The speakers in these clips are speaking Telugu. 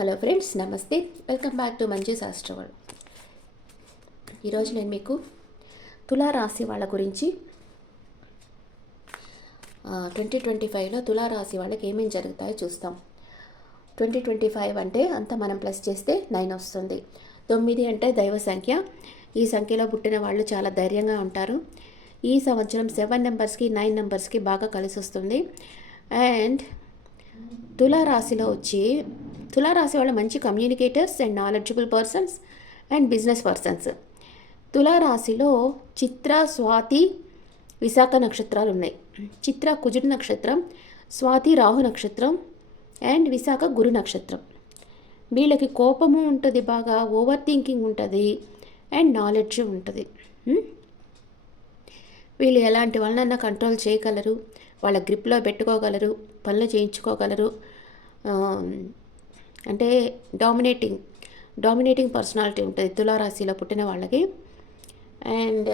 హలో ఫ్రెండ్స్ నమస్తే. వెల్కమ్ బ్యాక్ టు మంచి శాస్త్రవాడు ఈరోజు నేను మీకు తులారాశి వాళ్ళ గురించి ట్వంటీ ట్వంటీ ఫైవ్లో తులారాశి వాళ్ళకి ఏమేమి జరుగుతాయో చూస్తాం. ట్వంటీ ట్వంటీ ఫైవ్ అంటే అంత మనం ప్లస్ చేస్తే నైన్ వస్తుంది. తొమ్మిది అంటే దైవ సంఖ్య. ఈ సంఖ్యలో పుట్టిన వాళ్ళు చాలా ధైర్యంగా ఉంటారు. ఈ సంవత్సరం సెవెన్ నెంబర్స్కి నైన్ నెంబర్స్కి బాగా కలిసి వస్తుంది అండ్ తులారాశిలో వచ్చి తులారాశి వాళ్ళు మంచి communicators and knowledgeable persons and business persons తులారాశిలో చిత్ర స్వాతి విశాఖ నక్షత్రాలు ఉన్నాయి. చిత్ర కుజుడు నక్షత్రం స్వాతి రాహు నక్షత్రం అండ్ విశాఖ గురు నక్షత్రం. వీళ్ళకి కోపము ఉంటుంది బాగా ఓవర్ థింకింగ్ ఉంటుంది అండ్ నాలెడ్జ్ ఉంటుంది. వీళ్ళు ఎలాంటి వాళ్ళనన్నా కంట్రోల్ చేయగలరు వాళ్ళ గ్రిప్లో పెట్టుకోగలరు పనులు చేయించుకోగలరు అంటే డామినేటింగ్ డామినేటింగ్ పర్సనాలిటీ ఉంటుంది. తులారాశిలో పుట్టిన వాళ్ళకి. అండ్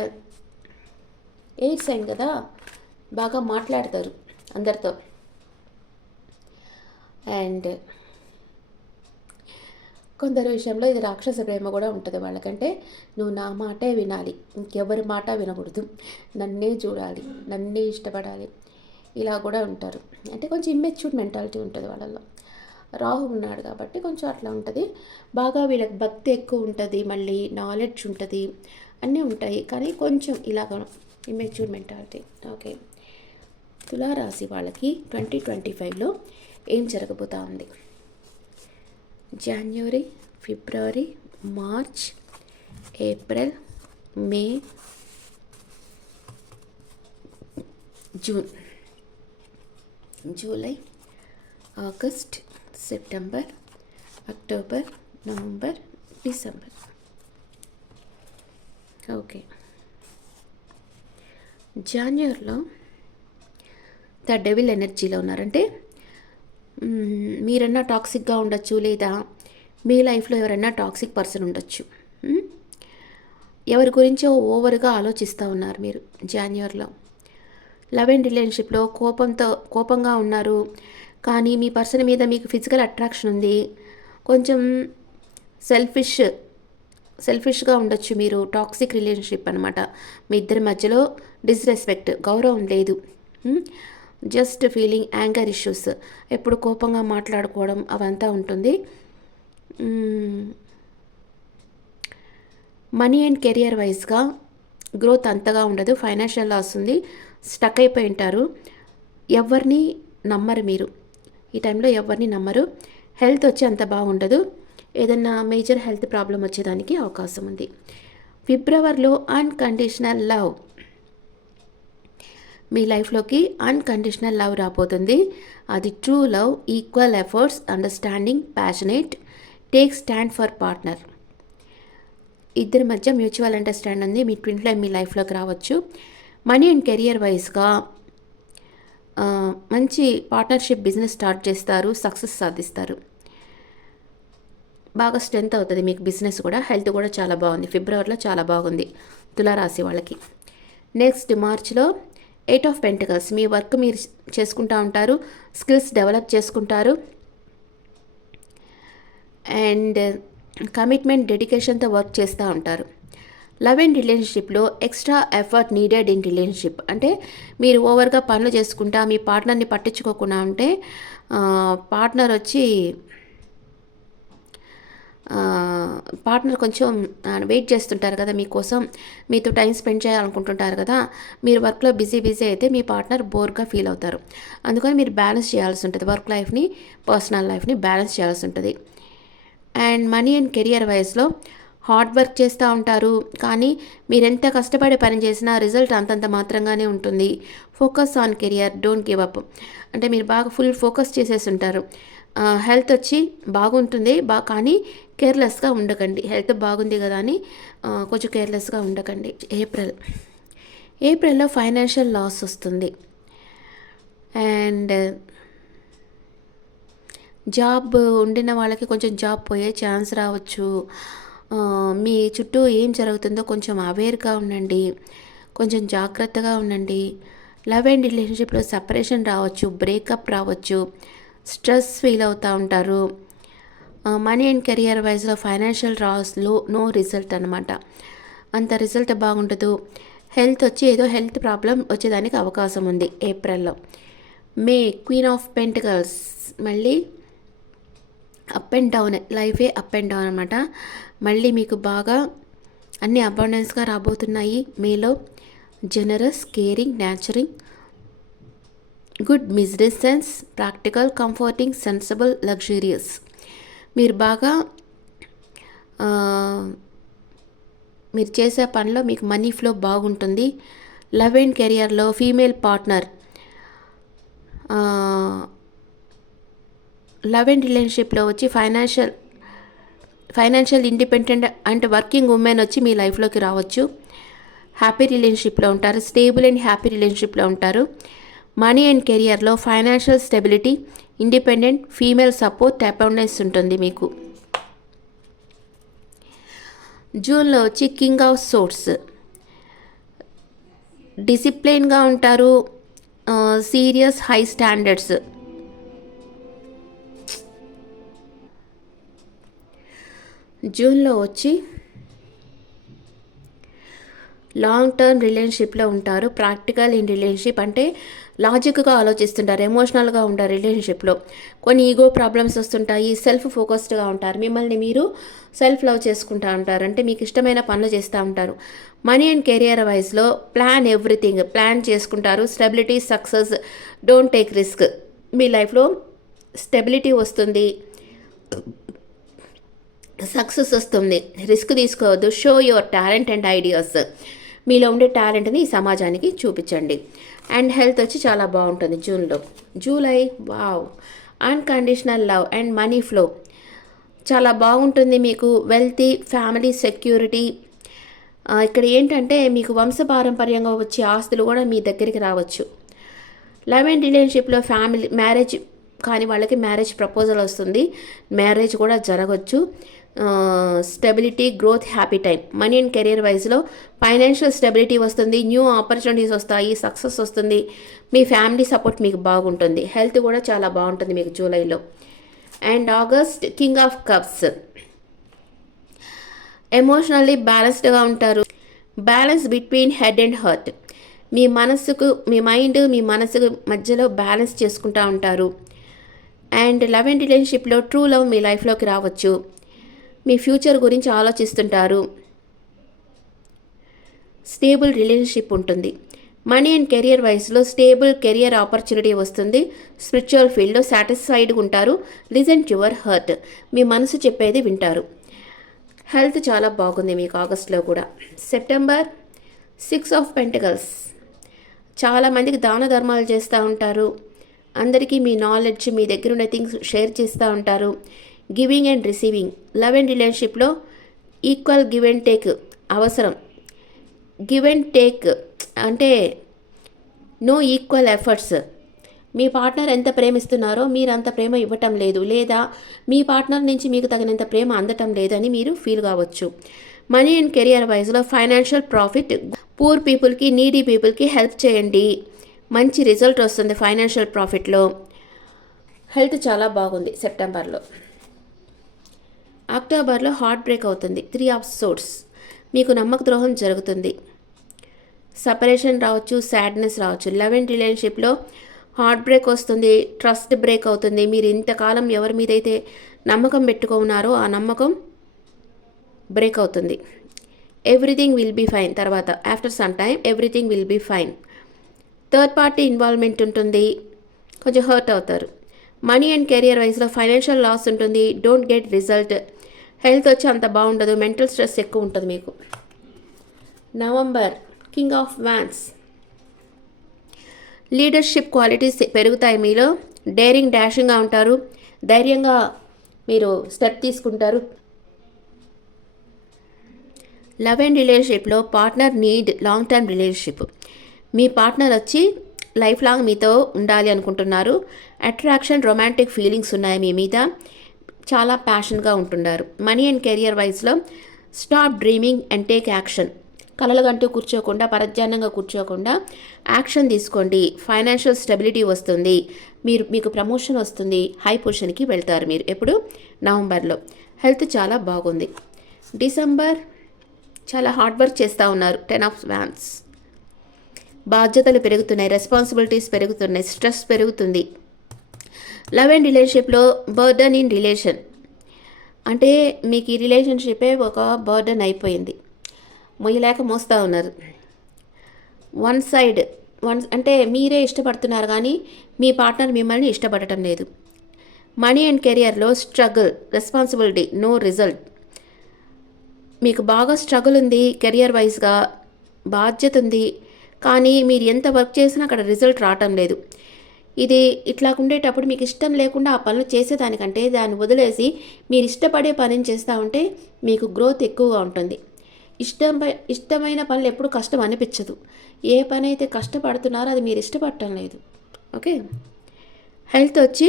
ఎయిర్ సైన్ కదా బాగా మాట్లాడతారు అందరితో. అండ్ కొందరు విషయంలో ఇది రాక్షస ప్రేమ కూడా ఉంటుంది వాళ్ళకంటే. నువ్వు నా మాటే వినాలి. ఇంకెవరి మాట వినకూడదు. నన్నే చూడాలి. నన్నే ఇష్టపడాలి. ఇలా కూడా ఉంటారు. అంటే కొంచెం ఇమ్మెచ్యూర్ మెంటాలిటీ ఉంటుంది వాళ్ళల్లో. రాహు ఉన్నాడు కాబట్టి కొంచెం అట్లా ఉంటుంది. బాగా వీళ్ళకి భక్తి ఎక్కువ ఉంటుంది మళ్ళీ నాలెడ్జ్ ఉంటుంది అన్నీ ఉంటాయి. కానీ కొంచెం ఇలాగ ఇమెచ్యూర్ మెంటాలిటీ ఓకే తులారాశి వాళ్ళకి ట్వంటీ ట్వంటీ ఫైవ్లో ఏం జరగబోతా ఉంది? January February March April May June July August September October November December okay జాన్యువరిలో the devil ఎనర్జీలో ఉన్నారంటే మీరన్నా టాక్సిక్గా ఉండొచ్చు లేదా మీ లైఫ్లో ఎవరైనా టాక్సిక్ పర్సన్ ఉండొచ్చు. ఎవరి గురించో ఓవర్గా ఆలోచిస్తూ ఉన్నారు మీరు జాన్యువరిలో. లవ్ అండ్ రిలేషన్షిప్లో కోపంతో కోపంగా ఉన్నారు. కానీ మీ పర్సన్ మీద మీకు ఫిజికల్ అట్రాక్షన్ ఉంది. కొంచెం సెల్ఫిష్ సెల్ఫిష్గా ఉండొచ్చు మీరు. టాక్సిక్ రిలేషన్షిప్ అనమాట మీ ఇద్దరి మధ్యలో డిస్రెస్పెక్ట్ గౌరవం లేదు. Just feeling anger issues. ఎప్పుడు కోపంగా మాట్లాడుకోవడం అవంతా ఉంటుంది. మనీ అండ్ కెరియర్ వైజ్గా గ్రోత్ అంతగా ఉండదు. ఫైనాన్షియల్ లాస్ ఉంది. స్టక్ అయిపోయి ఉంటారు. ఎవరిని నమ్మరు మీరు. ఈ టైంలో ఎవరిని నమ్మరు. హెల్త్ వచ్చి అంత బాగుండదు. ఏదన్నా మేజర్ హెల్త్ ప్రాబ్లం వచ్చేదానికి అవకాశం ఉంది. ఫిబ్రవరిలో అన్కండిషనల్ లవ్. మీ లైఫ్లోకి అన్కండిషనల్ లవ్ రాబోతుంది. అది true love equal efforts understanding passionate take stand for partner. ఇద్దరి మధ్య మ్యూచువల్ అండర్స్టాండ్ ఉంది. మీ ట్విన్ ఫ్లేమ్ మీ లైఫ్లోకి రావచ్చు. మనీ అండ్ కెరియర్ వైజ్గా మంచి పార్ట్నర్షిప్ బిజినెస్ స్టార్ట్ చేస్తారు సక్సెస్ సాధిస్తారు. బాగా స్ట్రెంత్ అవుతుంది మీకు బిజినెస్ కూడా హెల్త్ కూడా చాలా బాగుంది. ఫిబ్రవరిలో చాలా బాగుంది తులారాశి వాళ్ళకి. నెక్స్ట్ మార్చ్లో ఎయిట్ ఆఫ్ పెంటికల్స్ మీ వర్క్ మీరు చేసుకుంటూ ఉంటారు స్కిల్స్ డెవలప్ చేసుకుంటారు. అండ్ కమిట్మెంట్ డెడికేషన్తో వర్క్ చేస్తూ ఉంటారు. లవ్ అండ్ రిలేషన్షిప్లో extra effort needed in relationship. అంటే మీరు ఓవర్గా పనులు చేసుకుంటా మీ పార్ట్నర్ని పట్టించుకోకుండా ఉంటే పార్ట్నర్ వచ్చి పార్ట్నర్ కొంచెం వెయిట్ చేస్తుంటారు కదా మీకోసం. మీతో టైం స్పెండ్ చేయాలనుకుంటుంటారు కదా. మీరు వర్క్లో బిజీ బిజీ అయితే మీ పార్ట్నర్ బోర్గా ఫీల్ అవుతారు. అందుకని మీరు బ్యాలెన్స్ చేయాల్సి ఉంటుంది. వర్క్ లైఫ్ని పర్సనల్ లైఫ్ని బ్యాలెన్స్ చేయాల్సి ఉంటుంది. అండ్ మనీ అండ్ కెరియర్ వైజ్లో హార్డ్ వర్క్ చేస్తూ ఉంటారు. కానీ మీరెంత కష్టపడి పని చేసినా రిజల్ట్ అంతంత మాత్రంగానే ఉంటుంది. Focus on career don't give up. అంటే మీరు బాగా ఫుల్ ఫోకస్ చేసేసి ఉంటారు హెల్త్ వచ్చి బాగుంటుంది. బా కానీ కేర్లెస్గా ఉండకండి. హెల్త్ బాగుంది కదా అని కొంచెం కేర్లెస్గా ఉండకండి. ఏప్రిల్. ఏప్రిల్లో ఫైనాన్షియల్ లాస్ వస్తుంది. అండ్ జాబ్ ఉండిన వాళ్ళకి కొంచెం జాబ్ పోయే ఛాన్స్ రావచ్చు. మీ చుట్టూ ఏం జరుగుతుందో కొంచెం అవేర్గా ఉండండి. కొంచెం జాగ్రత్తగా ఉండండి. లవ్ అండ్ రిలేషన్షిప్లో సపరేషన్ రావచ్చు బ్రేకప్ రావచ్చు స్ట్రెస్ ఫీల్ అవుతూ ఉంటారు. మనీ అండ్ కెరియర్ వైజ్లో ఫైనాన్షియల్ రాస్లో నో రిజల్ట్ అనమాట అంత రిజల్ట్ బాగుండదు. హెల్త్ వచ్చి ఏదో హెల్త్ ప్రాబ్లం వచ్చేదానికి అవకాశం ఉంది ఏప్రిల్లో మే క్వీన్ ఆఫ్ పెంటికల్స్ మళ్ళీ అప్ అండ్ డౌన్ లైఫే అప్ అండ్ డౌన్ అనమాట మళ్ళీ మీకు బాగా అన్ని అబాండెన్స్గా రాబోతున్నాయి. మీలో generous caring nurturing good business sense practical comforting sensible luxurious మీరు బాగా మీరు చేసే పనిలో మీకు మనీ ఫ్లో బాగుంటుంది. లవ్ అండ్ కెరియర్లో ఫీమేల్ పార్ట్నర్ లవ్ అండ్ రిలేషన్షిప్లో వచ్చి financial financial independent and working women వచ్చి మీ లైఫ్లోకి రావచ్చు. హ్యాపీ రిలేషన్షిప్లో ఉంటారు. స్టేబుల్ అండ్ హ్యాపీ రిలేషన్షిప్లో ఉంటారు. మనీ అండ్ కెరియర్లో financial stability independent female support abundance ఉంటుంది మీకు. జూన్లో వచ్చి కింగ్ ఆఫ్ సోర్స్. డిసిప్లైన్గా ఉంటారు సీరియస్ హై స్టాండర్డ్స్. జూన్లో వచ్చి లాంగ్ టర్మ్ రిలేషన్షిప్లో ఉంటారు. ప్రాక్టికల్ ఇన్ రిలేషన్షిప్ అంటే లాజిక్గా ఆలోచిస్తుంటారు. ఎమోషనల్గా ఉంటారు రిలేషన్షిప్లో కొన్ని ఈగో ప్రాబ్లమ్స్ వస్తుంటాయి. సెల్ఫ్ ఫోకస్డ్గా ఉంటారు. మిమ్మల్ని మీరు సెల్ఫ్ లవ్ చేసుకుంటూ ఉంటారు. అంటే మీకు ఇష్టమైన పనులు చేస్తూ ఉంటారు. మనీ అండ్ కెరియర్ వైజ్లో ప్లాన్ ఎవ్రీథింగ్ ప్లాన్ చేసుకుంటారు. Stability success don't take risk మీ లైఫ్లో స్టెబిలిటీ వస్తుంది. సక్సెస్ వస్తుంది. రిస్క్ తీసుకోవద్దు. Show your talent and ideas మీలో ఉండే టాలెంట్ని ఈ సమాజానికి చూపించండి. అండ్ హెల్త్ వచ్చి చాలా బాగుంటుంది జూన్లో. July wow unconditional love and money flow చాలా బాగుంటుంది మీకు వెల్తీ ఫ్యామిలీ సెక్యూరిటీ ఇక్కడ ఏంటంటే మీకు వంశపారంపర్యంగా వచ్చే ఆస్తులు కూడా మీ దగ్గరికి రావచ్చు. లవ్ అండ్ రిలేషన్షిప్లో ఫ్యామిలీ మ్యారేజ్ కానీ వాళ్ళకి మ్యారేజ్ ప్రపోజల్ వస్తుంది. మ్యారేజ్ కూడా జరగవచ్చు stability growth happy time money and career వైజ్లో financial stability వస్తుంది న్యూ ఆపర్చునిటీస్ వస్తాయి సక్సెస్ వస్తుంది. మీ ఫ్యామిలీ సపోర్ట్ మీకు బాగుంటుంది. హెల్త్ కూడా చాలా బాగుంటుంది మీకు జూలైలో and August king of cups emotionally బ్యాలెన్స్డ్గా ఉంటారు. Balance between head and heart మీ మనస్సుకు మీ మైండ్ మీ మనసుకు మధ్యలో బ్యాలెన్స్ చేసుకుంటూ ఉంటారు. అండ్ లవ్ అండ్ రిలేషన్షిప్లో ట్రూ లవ్ మీ లైఫ్లోకి రావచ్చు. మీ ఫ్యూచర్ గురించి ఆలోచిస్తుంటారు. స్టేబుల్ రిలేషన్షిప్ ఉంటుంది. మనీ అండ్ కెరియర్ వైస్లో స్టేబుల్ కెరియర్ ఆపర్చునిటీ వస్తుంది. స్పిరిచువల్ ఫీల్డ్లో సాటిస్ఫైడ్గా ఉంటారు. Listen your hurt. మీ మనసు చెప్పేది వింటారు. హెల్త్ చాలా బాగుంది మీకు ఆగస్ట్లో కూడా. September six of pentacles. చాలామందికి దాన ధర్మాలు చేస్తూ ఉంటారు. అందరికీ మీ నాలెడ్జ్ మీ దగ్గర ఉన్న థింగ్స్ షేర్ చేస్తూ ఉంటారు. Giving and receiving love and రిలేషన్షిప్లో ఈక్వల్ గివ్ అండ్ టేక్ అవసరం. గివ్ అండ్ టేక్ అంటే నో ఈక్వల్ ఎఫర్ట్స్ మీ పార్ట్నర్ ఎంత ప్రేమిస్తున్నారో మీరు అంత ప్రేమ ఇవ్వటం లేదు. లేదా మీ పార్ట్నర్ నుంచి మీకు తగినంత ప్రేమ అందటం లేదని మీరు ఫీల్ కావచ్చు. మనీ అండ్ కెరియర్ వైజ్లో ఫైనాన్షియల్ ప్రాఫిట్ పూర్ పీపుల్కి నీడీ పీపుల్కి హెల్ప్ చేయండి. మంచి రిజల్ట్ వస్తుంది ఫైనాన్షియల్ ప్రాఫిట్లో హెల్త్ చాలా బాగుంది సెప్టెంబర్లో అక్టోబర్లో హార్ట్ బ్రేక్ అవుతుంది. Three of swords. మీకు నమ్మక ద్రోహం జరుగుతుంది. సపరేషన్ రావచ్చు సాడ్నెస్ రావచ్చు. లవ్ అండ్ రిలేషన్షిప్లో హార్ట్ బ్రేక్ వస్తుంది ట్రస్ట్ బ్రేక్ అవుతుంది. మీరు ఇంతకాలం ఎవరి మీదైతే నమ్మకం పెట్టుకున్నారో ఆ నమ్మకం బ్రేక్ అవుతుంది. Everything will be fine. తర్వాత after some time everything will be fine. Third party involvement ఉంటుంది. కొంచెం హర్ట్ అవుతారు. మనీ అండ్ కెరియర్ వైజ్లో ఫైనాన్షియల్ లాస్ ఉంటుంది. Don't get result. హెల్త్ వచ్చి అంత బాగుండదు. మెంటల్ స్ట్రెస్ ఎక్కువ ఉంటుంది మీకు. November. King of wands leadership qualities పెరుగుతాయి మీలో. డేరింగ్ డాషింగ్గా ఉంటారు. ధైర్యంగా మీరు స్టెప్ తీసుకుంటారు. లవ్ అండ్ రిలేషన్షిప్లో partner need long term relationship. మీ పార్ట్నర్ వచ్చి లైఫ్ లాంగ్ మీతో ఉండాలి అనుకుంటున్నారు. అట్రాక్షన్ రొమాంటిక్ ఫీలింగ్స్ ఉన్నాయి మీ మీద. చాలా ప్యాషన్గా ఉంటున్నారు. Money and career వైజ్లో stop dreaming and take action. కలలుగంటూ కూర్చోకుండా పరధ్యానంగా కూర్చోకుండా యాక్షన్ తీసుకోండి. ఫైనాన్షియల్ స్టెబిలిటీ వస్తుంది. మీరు మీకు ప్రమోషన్ వస్తుంది. హై పొజిషన్కి వెళ్తారు మీరు. ఎప్పుడు? నవంబర్లో. హెల్త్ చాలా బాగుంది. డిసెంబర్ చాలా హార్డ్ వర్క్ చేస్తూ ఉన్నారు. టెన్ ఆఫ్ వ్యాన్స్ బాధ్యతలు పెరుగుతున్నాయి రెస్పాన్సిబిలిటీస్ పెరుగుతున్నాయి స్ట్రెస్ పెరుగుతుంది. లవ్ అండ్ రిలేషన్షిప్లో బర్డన్ ఇన్ రిలేషన్ అంటే మీకు ఈ రిలేషన్షిపే ఒక బర్డన్ అయిపోయింది. మొయ్యలేక మోస్తూ ఉన్నారు. వన్ సైడ్ వన్ అంటే మీరే ఇష్టపడుతున్నారు కానీ మీ పార్ట్నర్ మిమ్మల్ని ఇష్టపడటం లేదు. మనీ అండ్ కెరియర్లో స్ట్రగుల్ రెస్పాన్సిబిలిటీ నో రిజల్ట్ మీకు బాగా స్ట్రగుల్ ఉంది కెరియర్ వైజ్గా బాధ్యత ఉంది కానీ మీరు ఎంత వర్క్ చేసినా అక్కడ రిజల్ట్ రావటం లేదు. ఇది ఇట్లా ఉండేటప్పుడు మీకు ఇష్టం లేకుండా ఆ పనులు చేసేదానికంటే దాన్ని వదిలేసి మీరు ఇష్టపడే పనిని చేస్తూ ఉంటే మీకు గ్రోత్ ఎక్కువగా ఉంటుంది. ఇష్టం ఇష్టమైన పనులు ఎప్పుడు కష్టం అనిపించదు. ఏ పని అయితే కష్టపడుతున్నారో అది మీరు ఇష్టపడటం లేదు. ఓకే? హెల్త్ వచ్చి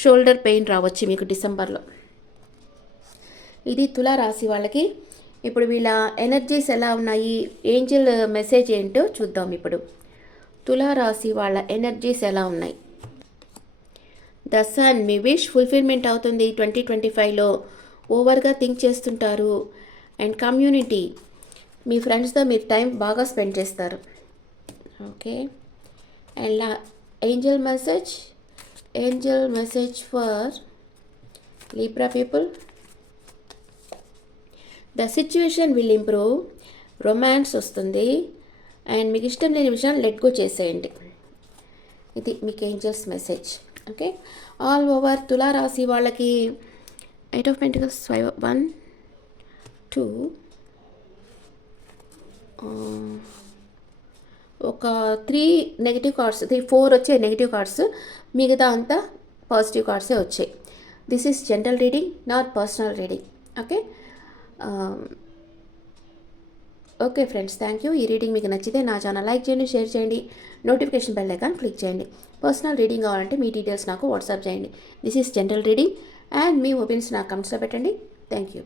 షోల్డర్ పెయిన్ రావచ్చు మీకు డిసెంబర్లో. ఇది తులా రాశి వాళ్ళకి ఇప్పుడు వీళ్ళ ఎనర్జీస్ ఎలా ఉన్నాయి ఏంజల్ మెసేజ్ ఏంటో చూద్దాం ఇప్పుడు. తులా రాశి వాళ్ళ ఎనర్జీస్ ఎలా ఉన్నాయి? ద సన్ మీ విష్ ఫుల్ఫిల్మెంట్ అవుతుంది ట్వంటీ ట్వంటీ ఫైవ్లో ఓవర్గా థింక్ చేస్తుంటారు. అండ్ కమ్యూనిటీ మీ ఫ్రెండ్స్తో మీరు టైం బాగా స్పెండ్ చేస్తారు. Okay and law angel message angel message for Libra people the situation will improve romance వస్తుంది. అండ్ మీకు ఇష్టం లేని విషయాన్ని లెట్ గో చేసేయండి. ఇది మీకు angels message okay all over తులా రాశి వాళ్ళకి eight of pentacles five one two ఒక three negative cards three four వచ్చే నెగిటివ్ కార్డ్స్ మిగతా అంతా పాజిటివ్ కార్డ్సే వచ్చాయి. This is general reading not personal reading okay okay friends thank you ఈ రీడింగ్ మీకు నచ్చితే నా ఛానల్ లైక్ చేయండి షేర్ చేయండి. నోటిఫికేషన్ బెల్ ఐకాన్ క్లిక్ చేయండి. పర్సనల్ రీడింగ్ కావాలంటే మీ డీటెయిల్స్ నాకు వాట్సాప్ చేయండి. This is general reading and me opinions నాకు కమెంట్స్లో పెట్టండి. Thank you